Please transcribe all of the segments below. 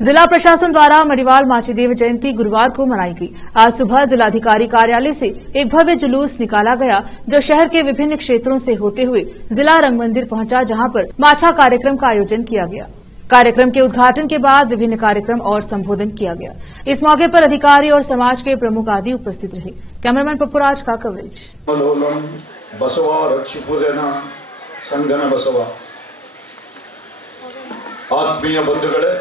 जिला प्रशासन द्वारा मडिवाल माचीदेव जयंती गुरुवार को मनाई गई। आज सुबह जिलाधिकारी कार्यालय से एक भव्य जुलूस निकाला गया, जो शहर के विभिन्न क्षेत्रों से होते हुए जिला रंग मंदिर पहुंचा, जहां पर माछा कार्यक्रम का आयोजन किया गया। कार्यक्रम के उद्घाटन के बाद विभिन्न कार्यक्रम और संबोधन किया गया। इस मौके पर अधिकारी और समाज के प्रमुख आदि उपस्थित रहे। कैमरामैन पप्पूराज का कवरेज। संगನ ಬಸವ ಆತ್ಮೀಯ ಬಂಧುಗಳೇ,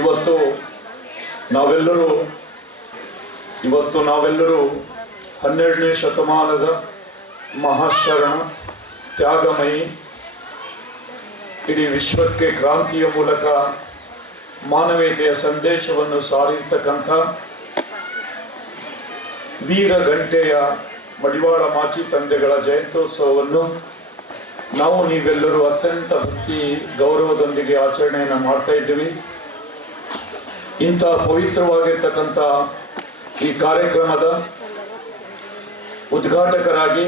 ಇವತ್ತು ನಾವೆಲ್ಲರೂ 12ನೇ ಶತಮಾನದ ಮಹಾಶರಣ ತ್ಯಾಗಮಯಿ, ಇಡೀ ವಿಶ್ವಕ್ಕೆ ಕ್ರಾಂತಿಯ ಮೂಲಕ ಮಾನವೀಯತೆಯ ಸಂದೇಶವನ್ನು ಸಾರಿರ್ತಕ್ಕಂಥ ವೀರ ಗಂಟೆಯ ಮಡಿವಾಳ ಮಾಚಿ ತಂದೆಗಳ ಜಯಂತ್ಯೋತ್ಸವವನ್ನು ನೀವೆಲ್ಲರೂ ಅತ್ಯಂತ ಭಕ್ತಿ ಗೌರವದೊಂದಿಗೆ ಆಚರಣೆಯನ್ನು ಮಾಡ್ತಾ ಇದ್ದೀವಿ. ಇಂಥ ಪವಿತ್ರವಾಗಿರ್ತಕ್ಕಂಥ ಈ ಕಾರ್ಯಕ್ರಮದ ಉದ್ಘಾಟಕರಾಗಿ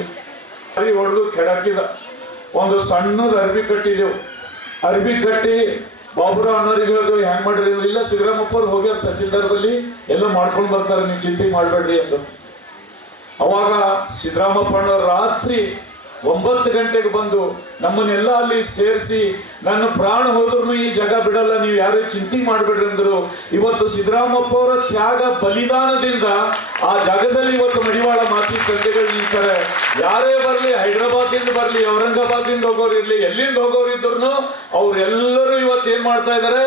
ಹೊಡೆದು ಕೆಡಕಿದ ಒಂದು ಸಣ್ಣದ ಅರ್ಬಿ ಕಟ್ಟಿದೆವು. ಅರ್ಬಿ ಕಟ್ಟಿ ಬಾಬುರಾವ್ ಅನ್ನೋರಿಗೆ ಹೇಳಿದ್ರು, ಹೆಂಗೆ ಮಾಡ್ರಿ? ಇಲ್ಲ, ಸಿದ್ದರಾಮಪ್ಪವ್ರು ಹೋಗ್ಯಾರ ತಹಸೀಲ್ದಾರ್ ಬಲ್ಲಿ, ಎಲ್ಲ ಮಾಡ್ಕೊಂಡು ಬರ್ತಾರೆ, ನೀವು ಚಿಂತೆ ಮಾಡಬೇಡ್ರಿ ಅಂದರು. ಅವಾಗ ಸಿದ್ದರಾಮಪ್ಪನವರು ರಾತ್ರಿ 9 ಗಂಟೆಗೆ ಬಂದು ನಮ್ಮನ್ನೆಲ್ಲ ಅಲ್ಲಿ ಸೇರಿಸಿ, ನನ್ನ ಪ್ರಾಣ ಹೋದ್ರೂ ಈ ಜಾಗ ಬಿಡಲ್ಲ, ನೀವು ಯಾರು ಚಿಂತೆ ಮಾಡಬೇಡ್ರಿ ಅಂದರು. ಇವತ್ತು ಸಿದ್ದರಾಮಪ್ಪ ಅವರ ತ್ಯಾಗ ಬಲಿದಾನದಿಂದ ಆ ಜಾಗದಲ್ಲಿ ಇವತ್ತು ಮಡಿವಾಳ ಮಾಚಿ ತಂದೆಗಳು ನಿಂತಾರೆ. ಯಾರೇ ಬರಲಿ, ಹೈದರಾಬಾದಿಂದ ಬರಲಿ, ಔರಂಗಾಬಾದಿಂದ ಹೋಗೋರು ಇರಲಿ, ಎಲ್ಲಿಂದ ಹೋಗೋರು ಇದ್ರು ಅವರೆಲ್ಲರೂ ಇವತ್ತು ಏನ್ ಮಾಡ್ತಾ ಇದ್ದಾರೆ?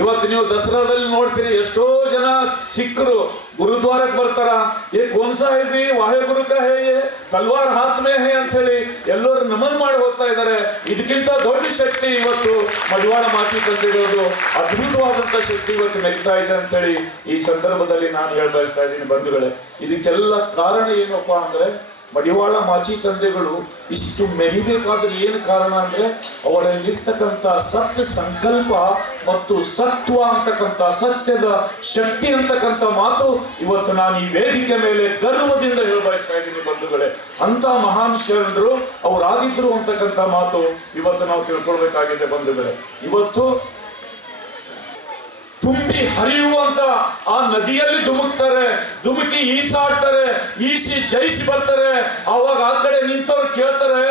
ಇವತ್ತು ನೀವು ದಸರಾದಲ್ಲಿ ನೋಡ್ತೀರಿ, ಎಷ್ಟೋ ಜನ ಸಿಖ್ರು ಗುರುದ್ವಾರಕ್ಕೆ ಬರ್ತಾರ. ಏ ಕೋನ್ಸಾ ಹೇ ವಾಹೆಗುರು ಕಾ ಹೇ, ತಲ್ವಾರ್ ಹಾತ್ ಮೇ ಹೇ ಅಂತ ಹೇಳಿ ಎಲ್ಲರೂ ನಮನ್ ಮಾಡಿ ಹೋಗ್ತಾ ಇದ್ದಾರೆ. ಇದಕ್ಕಿಂತ ದೊಡ್ಡ ಶಕ್ತಿ ಇವತ್ತು ಮಡಿವಾಳ ಮಾಚಿ ತಂದೆಗಳದು ಅದ್ಭುತವಾದಂತ ಶಕ್ತಿ ಇವತ್ತು ಮೆಗ್ತಾ ಇದೆ ಅಂತ ಹೇಳಿ ಈ ಸಂದರ್ಭದಲ್ಲಿ ನಾನು ಹೇಳ್ಬಯಸ್ತಾ ಇದ್ದೀನಿ. ಬಂಧುಗಳೇ, ಇದಕ್ಕೆಲ್ಲ ಕಾರಣ ಏನಪ್ಪ ಅಂದ್ರೆ, ಮಡಿವಾಳ ಮಾಚಿ ತಂದೆಗಳು ಇಷ್ಟು ಮೆರಿಬೇಕಾದ್ರೆ ಏನು ಕಾರಣ ಅಂದ್ರೆ, ಅವರಲ್ಲಿರ್ತಕ್ಕಂಥ ಸತ್ಯ ಸಂಕಲ್ಪ ಮತ್ತು ಸತ್ವ ಅಂತಕ್ಕಂಥ ಸತ್ಯದ ಶಕ್ತಿ ಅಂತಕ್ಕಂಥ ಮಾತು ಇವತ್ತು ನಾನು ಈ ವೇದಿಕೆ ಮೇಲೆ ಗರ್ವದಿಂದ ಹೇಳ್ಬಯಸ್ತಾ ಇದ್ದೀನಿ. ಬಂಧುಗಳೇ, ಅಂತ ಮಹಾನ್ ಶರಣರು ಅವರಾಗಿದ್ರು ಅಂತಕ್ಕಂಥ ಮಾತು ಇವತ್ತು ನಾವು ತಿಳ್ಕೊಳ್ಬೇಕಾಗಿದೆ. ಬಂಧುಗಳೇ, ಇವತ್ತು ತುಂಬಿ ಹರಿಯುವಂತ ಆ ನದಿಯಲ್ಲಿ ಧುಮುಕಿ ಈಸಾಡ್ತಾರೆ, ಈಸಿ ಜಯಿಸಿ ಬರ್ತಾರೆ. ಅವಾಗ ಆ ಕಡೆ ನಿಂತವ್ರು ಕೇಳ್ತಾರೆ,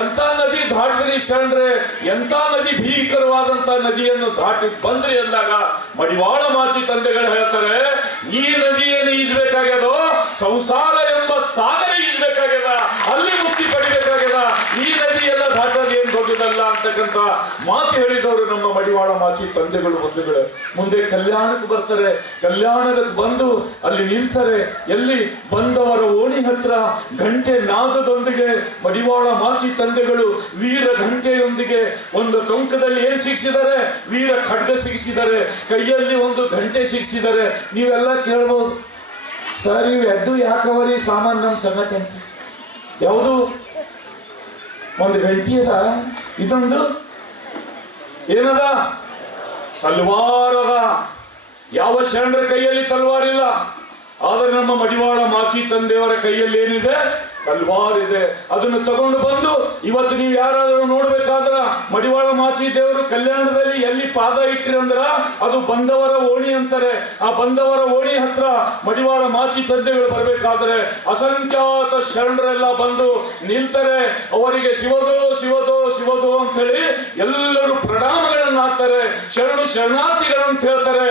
ಎಂತ ನದಿ ದಾಟಿದ್ರಿ ಶರಣರೆ, ಎಂತ ನದಿ ಭೀಕರವಾದಂತ ನದಿಯನ್ನು ದಾಟಿ ಬಂದ್ರಿ ಅಂದಾಗ ಮಡಿವಾಳ ಮಾಚಿ ತಂದೆಗಳು ಹೇಳ್ತಾರೆ, ಈ ನದಿಯನ್ನು ಈಜ್ಬೇಕಾಗ್ಯದೋ ಸಂಸಾರ ಎಂಬ ಸಾಗರ ಈಜ್ಬೇಕಾಗ್ಯದ, ಅಲ್ಲಿ ಮುಕ್ತಿ ಪಡಿಬೇಕಾಗ್ಯದ, ಈ ನದಿಯೆಲ್ಲ ದಾಟೋದು ಏನ್ ದೊಡ್ಡದಲ್ಲ ಅಂತಕ್ಕಂಥ ಮಾತು ಹೇಳಿದವರು ನಮ್ಮ ಮಡಿವಾಳ ಮಾಚಿ ತಂದೆಗಳು. ಬಂಧುಗಳು, ಮುಂದೆ ಕಲ್ಯಾಣಕ್ಕೆ ಬರ್ತಾರೆ. ಕಲ್ಯಾಣಕ್ಕೆ ಬಂದು ಅಲ್ಲಿ ನಿಲ್ತಾರೆ. ಎಲ್ಲಿ? ಬಂದವರ ಓಣಿ ಹತ್ರ ಗಂಟೆ ನಾದದೊಂದಿಗೆ ಮಡಿವಾಳ ಮಾಚಿ ತಂದೆಗಳು ವೀರ ಗಂಟೆಯೊಂದಿಗೆ ಒಂದು ಟೊಂಕದಲ್ಲಿ ಏನ್ ಸಿಗಿಸಿದ್ದಾರೆ? ವೀರ ಖಡ್ಗ ಸಿಗಿಸಿದ್ದಾರೆ, ಕೈಯಲ್ಲಿ ಒಂದು ಗಂಟೆ ಸಿಗಿಸಿದ್ದಾರೆ. ನೀವೆಲ್ಲ ಕೇಳ್ಬೋದು, ಸರ್ ಇವು ಎಡ್ಡು ಯಾಕವರಿ ಸಾಮಾನ್ಯ ನಮ್ಮ ಸಂಗತಿ ಅಂತ. ಯಾವುದು? ಒಂದು ಗಂಟೆ ಅದ, ಇದೊಂದು ಏನದ? ತಲ್ವಾರದ. ಯಾವ ಶರಣರ ಕೈಯಲ್ಲಿ ತಲ್ವಾರ್ ಇಲ್ಲ, ಆದರೆ ನಮ್ಮ ಮಡಿವಾಳ ಮಾಚಿ ತಂದೆಯವರ ಕೈಯಲ್ಲಿ ಏನಿದೆ? ತಲ್ವಾರ್ ಇದೆ. ಅದನ್ನು ತಗೊಂಡು ಬಂದು ಇವತ್ತು ನೀವು ಯಾರಾದರೂ ನೋಡ್ಬೇಕಾದ್ರ ಮಡಿವಾಳ ಮಾಚಿ ದೇವರು ಕಲ್ಯಾಣದಲ್ಲಿ ಎಲ್ಲಿ ಪಾದ ಇಟ್ಟಿರಂದ್ರ ಅದು ಬಂದವರ ಓಣಿ ಅಂತಾರೆ. ಆ ಬಂದವರ ಓಣಿ ಹತ್ರ ಮಡಿವಾಳ ಮಾಚಿ ತಂದೆಗಳು ಬರಬೇಕಾದ್ರೆ ಅಸಂಖ್ಯಾತ ಶರಣರೆಲ್ಲ ಬಂದು ನಿಲ್ತಾರೆ. ಅವರಿಗೆ ಶಿವದೋ ಶಿವದೋ ಶಿವದೋ ಅಂತ ಹೇಳಿ ಎಲ್ಲರೂ ಪ್ರಣಾಮಗಳನ್ನು ಹಾಕ್ತಾರೆ. ಶರಣಾರ್ಥಿಗಳಂತ ಹೇಳ್ತಾರೆ.